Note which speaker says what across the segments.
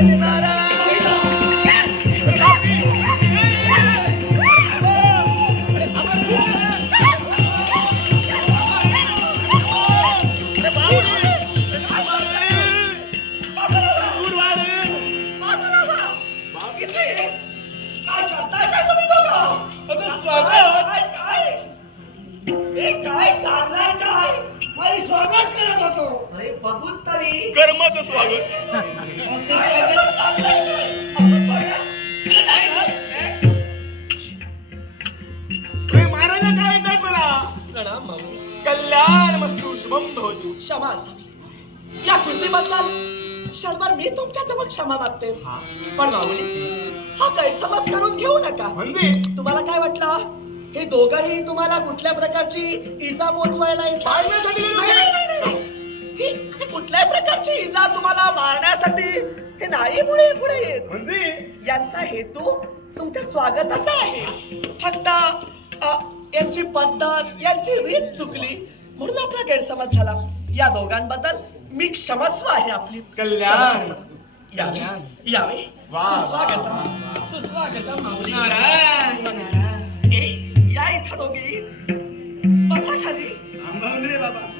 Speaker 1: Thank you. करत होतो
Speaker 2: अरे बघून तरी.
Speaker 3: कर्माचं स्वागत.
Speaker 2: असं स्वागत चाललंय. काय? असं स्वागत? तुला सांगितलं?
Speaker 3: अरे महाराजा काय ऐकतात मला?
Speaker 2: प्रणाम माऊली
Speaker 3: कल्याण मस्तू शुभम भवतु.
Speaker 2: क्षमा असावी. या कृतीबद्दल क्षणभर मी तुमच्या जवळ क्षमा मागते. पण माऊली हा गैरसमज करून घेऊ नका.
Speaker 3: म्हणजे?
Speaker 2: तुम्हाला काय वाटलं? हे दोघंही तुम्हाला कुठल्या प्रकारची इजा पोचवायला येत-
Speaker 3: मारण्यासाठी येत
Speaker 2: नाही, नाही, नाही, नाही. ही- कुठल्याही प्रकारची इजा तुम्हाला मारण्यासाठी? हे नाही पुढे पुढे येत
Speaker 3: म्हणजे?
Speaker 2: यांचा हेतू तुमच्या स्वागताचा आहे. फक्त अ, यांची पद्धत यांची रीत चुकली म्हणून आपला गैरसमज झाला. या दोघांबद्दल मी क्षमस्व आहे आपली.
Speaker 3: कल्याण.
Speaker 2: क्षमस्व. यावे यावे
Speaker 3: वा, वा,
Speaker 2: सुस्वागतम. सुस्वागतम माऊली.
Speaker 3: नारायण.
Speaker 2: ए, या इथं दोघी. बसा खाली.
Speaker 3: थांबवून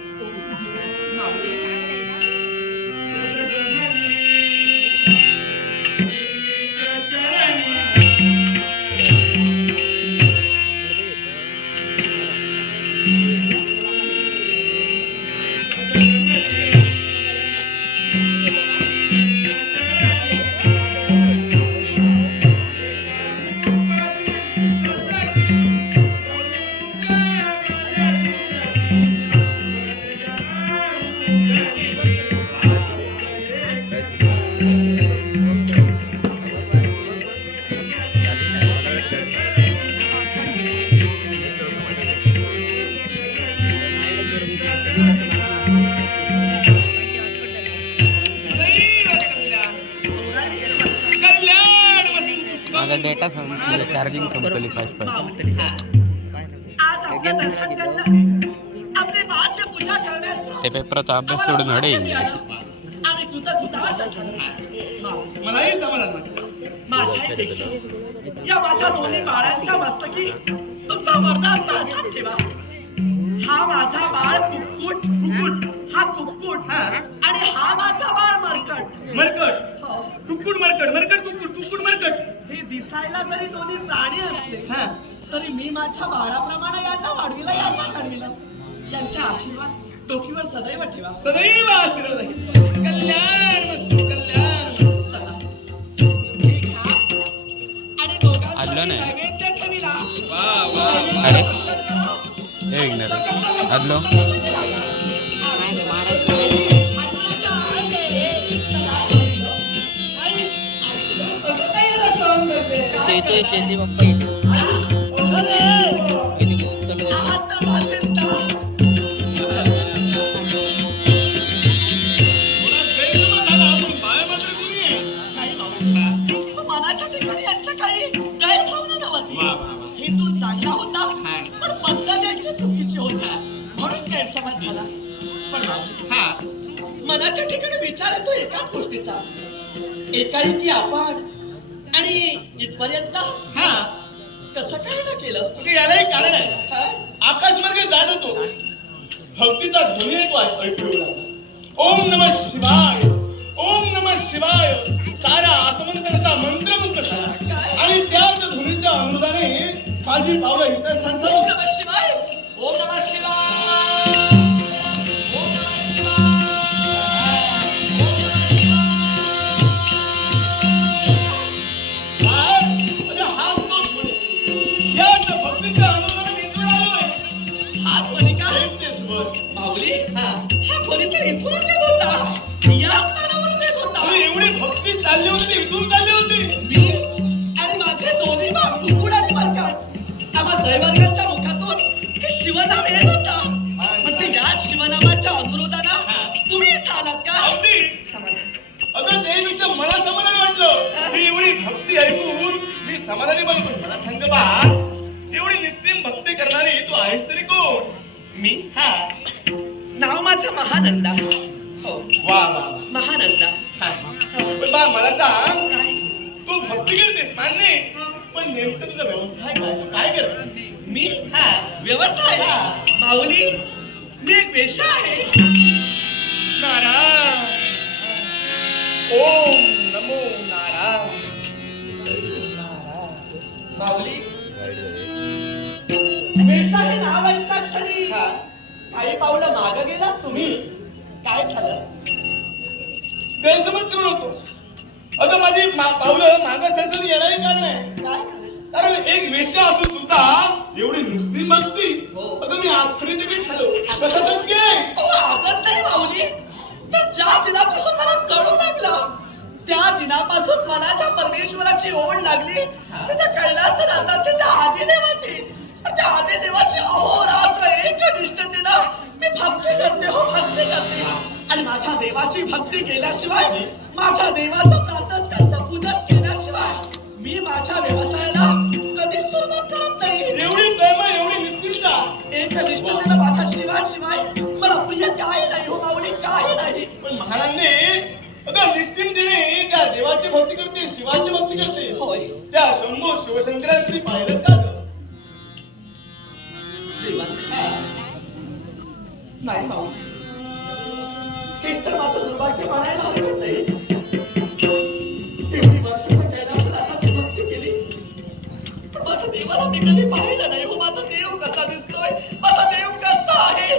Speaker 3: रे बाबा कल्याण
Speaker 4: चार्जिंग संपली फास्ट फास्ट ते पेपरचा अभ्यास सोडून हडे
Speaker 2: या माझ्या दोन्ही बाळांच्या मस्तकी तुमचा वरदास्त असा ठेवा. हा माझा बाळ कुक्कुट.
Speaker 3: कुक्कुट.
Speaker 2: हा कुक्कुट. आणि हा माझा बाळ मरकट
Speaker 3: मरकट.
Speaker 2: हो.
Speaker 3: कुक्कुट मरकट. मरकट कुक्कुट कुक्कुट मरकट.
Speaker 2: हे दिसायला जरी दोन्ही प्राणी असले.
Speaker 3: हा.
Speaker 2: तरी मी माझ्या बाळाप्रमाणे यांना वाढविलं यांना घडविलं यांच्या आशीर्वाद डोकीवर सदैव ठेवा.
Speaker 3: सदैव आशीर्वाद आहे. कल्याण मस्तू कल्याण.
Speaker 2: चला. हे घ्या. आणि दोघांसाठी
Speaker 4: आडलं नाही.
Speaker 2: नैवेद्य ठेविला.
Speaker 3: वा वा.
Speaker 4: अरे. हे विघ्नर आदलो
Speaker 2: नव्हती
Speaker 3: वा, वा, वा.
Speaker 2: हेतू चांगला होता. पण पद्धत यांची चुकीची होती म्हणून गैरसमज झाला पण
Speaker 3: हा
Speaker 2: मनाच्या ठिकाणी विचार येतो एकाच गोष्टीचा एकाएकी आपण आणि इथपर्यंत
Speaker 3: हा.
Speaker 2: कसं काय न केलं?
Speaker 3: ते यालाही कारण आहे? आकाशमार्गे जात होतो. भक्तीचा ध्वनी एक वाय- ऐकू येऊ लागला. ओम नम शिवाय. ओम नम शिवाय. सारा आसमंत असा मंत्रमुक्त झाला. आणि त्याच ध्वनीच्या अनुदाने माझी पावलं इथं
Speaker 2: ओम माऊली
Speaker 3: हा.
Speaker 2: हा ध्वनी तर इथूनच येत होता. या स्थानावरून येत होता.
Speaker 3: अरे एवढी भक्ती चालली होती इथून चालली होती.
Speaker 2: मी आणि माझे दोन्ही बाप कुकुड आणि मरकट आम्हा जयवर्गाच्या मुखातून हे शिवनाम येत होता. म्हणजे या शिवनामाच्या अनुरोधानं तुम्ही इथं आलात का? समाधान.
Speaker 3: अगं देवीच्या मला समाधान वाटलं. ही. एवढी भक्ती ऐकून मी समाधानी बनलो मला सांग बा एवढी निस्सीम भक्ती करणारी तू आहेस तरी कोण?
Speaker 2: मी?
Speaker 3: हा.
Speaker 2: महानंदा. हो.
Speaker 3: वा वा वा.
Speaker 2: महानंदा.
Speaker 3: छान.
Speaker 2: हो.
Speaker 3: पण बा मला सांग.
Speaker 1: करतेस मान्य आहे. पण नेमकं तुझा व्यवसाय काय? काय करतेस?
Speaker 2: मी?
Speaker 1: हा.
Speaker 2: व्यवसाय?
Speaker 1: हा.
Speaker 2: माऊली मी एक वेशा आहे.
Speaker 1: नारायण. ओम नमो नारायण.
Speaker 2: माऊली पावलं माग गेलात तुम्ही काय झालं?
Speaker 1: गैरसमज करू नको. अगं माझी पावलं मागं सरसरी येणारी कारण
Speaker 2: काय? झालं?
Speaker 1: कारण एक वेश्या असून सुद्धा एवढी निस्सीम भक्ती
Speaker 2: हो.
Speaker 1: अगं मी आश्चर्यचकित झालो कसं?
Speaker 2: अहो, नाही माऊली तर ज्या दिनापासून मला कळू लागलं त्या दिनापासून मनाच्या परमेश्वराची ओढ लागली. तर त्या कैलासनाथाची त्या आदिदेवाची. त्या आदिदेवाची अहोरात्र एक निष्ठतेनं मी भक्ती करते हो भक्ती करते. आणि माझ्या देवाची भक्ती केल्याशिवाय माझ्या देवाचं प्रातस्काराचं पूजन केल्याशिवाय मी माझ्या व्यवसायाला कधीच सुरुवात करत नाही.
Speaker 1: एवढी प्रेम एवढी निश्चिंता
Speaker 2: एक निष्ठतेनं माझ्या शिवाय शिवाय मला प्रिय काही नाही हो माऊली काही नाही.
Speaker 1: पण महाराजने त्या देवाची भक्ती करते शिवाची भक्ती करते.
Speaker 2: होय.
Speaker 1: त्या शंभू शिवशंकरांनी पाहिलं का?
Speaker 2: नाही भाऊ. हेच तर माझं दुर्भाग्य म्हणायला हरकत नाही एवढी वर्ष मी कैलासनाथाची भक्ती केली. पण माझ्या देवाला मी कधी पाहिलं नाही. हो माझा देव कसा दिसतोय? माझा देव कसा आहे?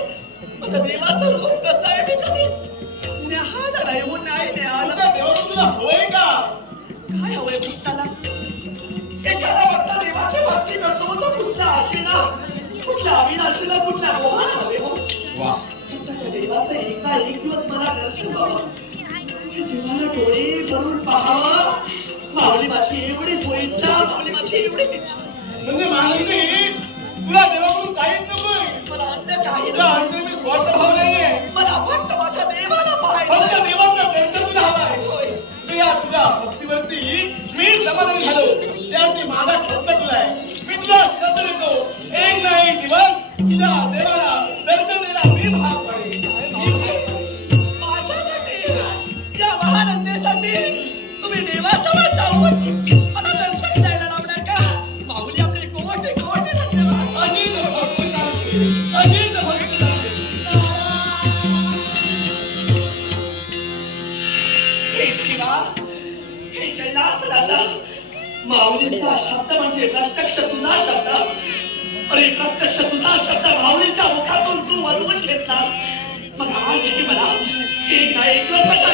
Speaker 2: माझ्या देवाचं रूप कसं आहे? मी कधी न्याहाळलं नाही. हो नाही
Speaker 1: तुला हवंय का?
Speaker 2: काय हवंय भक्ताला? एखादा भक्त देवाची भक्ती करतो. तो कुठला आशेना? कुठल्या अविनाशीला कुठल्या मोहाना हवे हो फक्त त्या देवाचं एकदा एक दिवस मला दर्शन व्हावं. देवाला डोळे भरून पाहावं. माऊली माझी एवढीच हो इच्छा माऊली माझी एवढीच इच्छा.
Speaker 1: म्हणजे महाराजने तुला देवाकडून काहीच नकोय.
Speaker 2: मला अन्य काही
Speaker 1: तुला
Speaker 2: नाही.
Speaker 1: अंतर्मी स्वार्थ भाव नाहीये.
Speaker 2: मला फक्त माझ्या देवाला
Speaker 1: फक्त
Speaker 2: पाहायचं
Speaker 1: देवाचं दर्शन तुला
Speaker 2: होय.
Speaker 1: तुझ्या भक्तीवरती मी समाधानी झालो. त्यावरती माझा शब्द तुला आहे. मी एक ना एक दिवस
Speaker 2: माऊलींचा शब्द म्हणजे प्रत्यक्ष तुझा शब्द. अरे प्रत्यक्ष तुझा शब्द माऊलीच्या मुखातून तू वरवून घेतलास. मग आज मला एक ना एक दिवस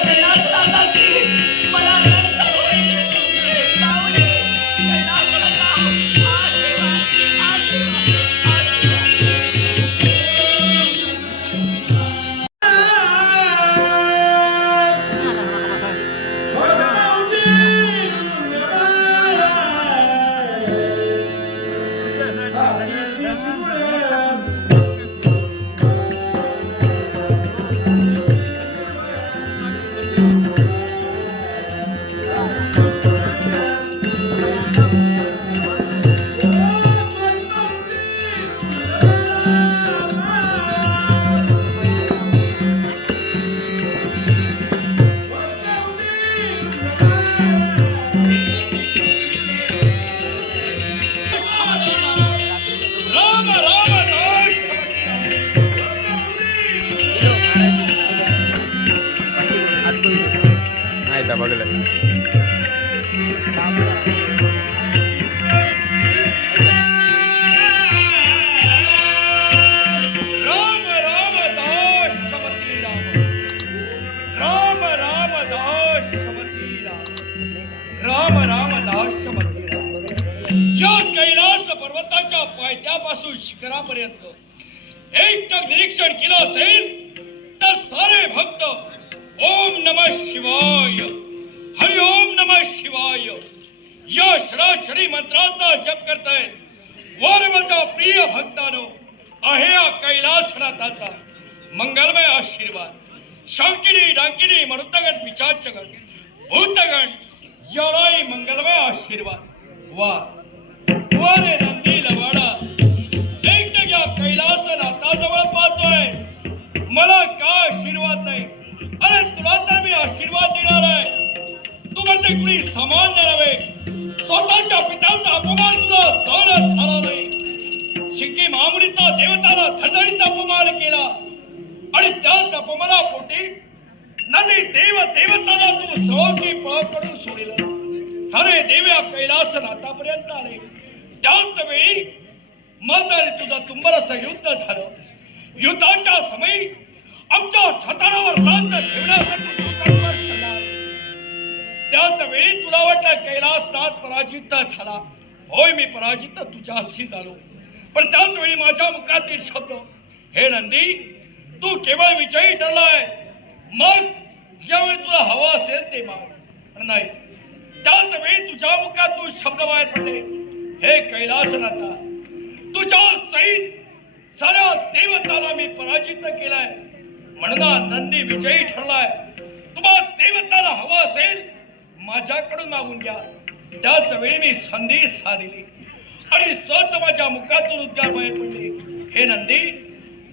Speaker 1: राम
Speaker 4: नाही
Speaker 1: राम राम दास समती राम। राम राम राम। राम राम दास या कैलास पर्वताच्या पायथ्यापासून शिखरापर्यंत एकटक निरीक्षण केलं असेल तर सारे भक्त ओम नमः शिवाय. हरि ओम नमः शिवाय. या शराशरी मंत्राचा जप करतायत. वर माझा प्रिय भक्तानो आहे या कैलासनाथाचा मंगलमय आशीर्वाद. शंकिनी डांकिनी मरुतगण पिचाचगण भूतगण एवढाही मंगलमय आशीर्वाद. वा. वारे नंदी लवाडा. एकटक या कैलासनाथाजवळ पाहतोय. मला का आशीर्वाद नाही. अरे तुला तर मी आशीर्वाद देणार आहे. तू म्हणते कुणी सामान्य नव्हे स्वतःच्या पित्याचा अपमान तुला सहन झाला नाही. शिंकी मामुनीचा देवताला थंडळीचा अपमान केला. आणि त्याच अपमानापोटी नदी देव देवताला तू सवकी पळ करून सोडिलं. सारे देव्या कैलास नातापर्यंत आले. त्याच वेळी माझं आणि तुझं तुंबरस युद्ध झालं. युद्धाच्या समयी आमच्या छतारावर लांच ठेवण्यासाठी त्याच वेळी तुला वाटलं कैलास तात पराजित झाला होय मी पराजित तुझ्याशी झालो. पण त्याच वेळी माझ्या मुखातील शब्द हे नंदी तू केवळ विजयी ठरलाय मग ज्यावेळी तुला हवा असेल ते माग. नाही त्याच वेळी तुझ्या मुखातून शब्द बाहेर पडले. हे कैलासनाथा तुझ्या सहित साऱ्या देवताला मी पराजित केलाय. म्हणून नंदी विजयी ठरलाय. तुम्हाला देवताला हवा असेल माझ्याकडून मागून घ्या. त्याच वेळी मी संधी साधली. आणि सच माझ्या मुखातून उद्या बाहेर पडले. हे नंदी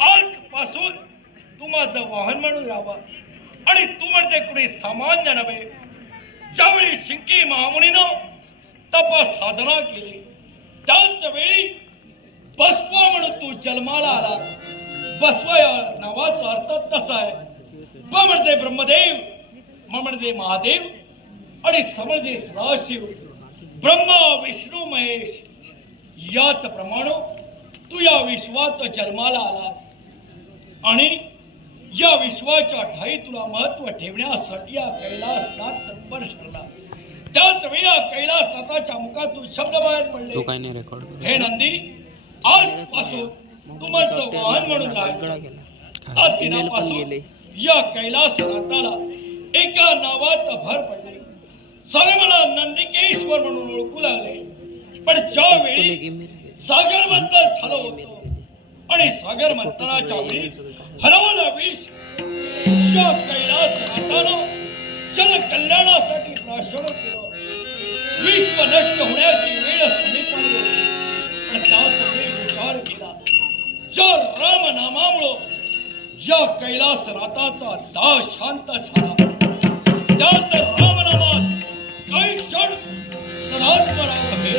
Speaker 1: आजपासून तू माझं वाहन म्हणून राहावं. आणि तू म्हणते कुणी सामान्य नव्हे. ज्यावेळी शिंकी महामुनीनं तप साधना केली त्याच वेळी बसवा म्हणून तू जन्माला आला. बसवा या नावाचा अर्थ तसा आहे. ब म्हणजे ब्रह्मदेव म म्हणजे महादेव आणि स म्हणजे सदाशिव ब्रह्मा विष्णू महेश याच प्रमाण तू या विश्वात जन्माला आलास. आणि या विश्वाच्या ठाई तुला महत्त्व ठेवण्यासाठी या कैलासनाथ तत्पर ठरला. त्याच वेळी या कैलासनाथाच्या मुखातून शब्द बाहेर
Speaker 5: तो
Speaker 1: पडले
Speaker 5: काय नाही रेकॉर्ड
Speaker 1: हे नंदी आजपासून तू वाहन म्हणून राहायचं. दिनापासून
Speaker 5: गेले.
Speaker 1: या कैलासनाथाला एका नावात भर पडले. सगळे मला नंदिकेश्वर म्हणून ओळखू लागले. पण ज्या वेळी
Speaker 5: ईमेल गेले
Speaker 1: सागर मंथन झालं होतं आणि सागर मंथनाच्या वेळी हरवलं विष या कैलासनाथानं जन कल्याणासाठी प्राशन केलं. विश्व नष्ट होण्याची वेळ समीप आली. होती. पण त्याच वेळी विचार केला. ज्या राम नामामुळं या कैलासनाथाचा दाह शांत झाला. त्याच रामनामात सदात्मराव हे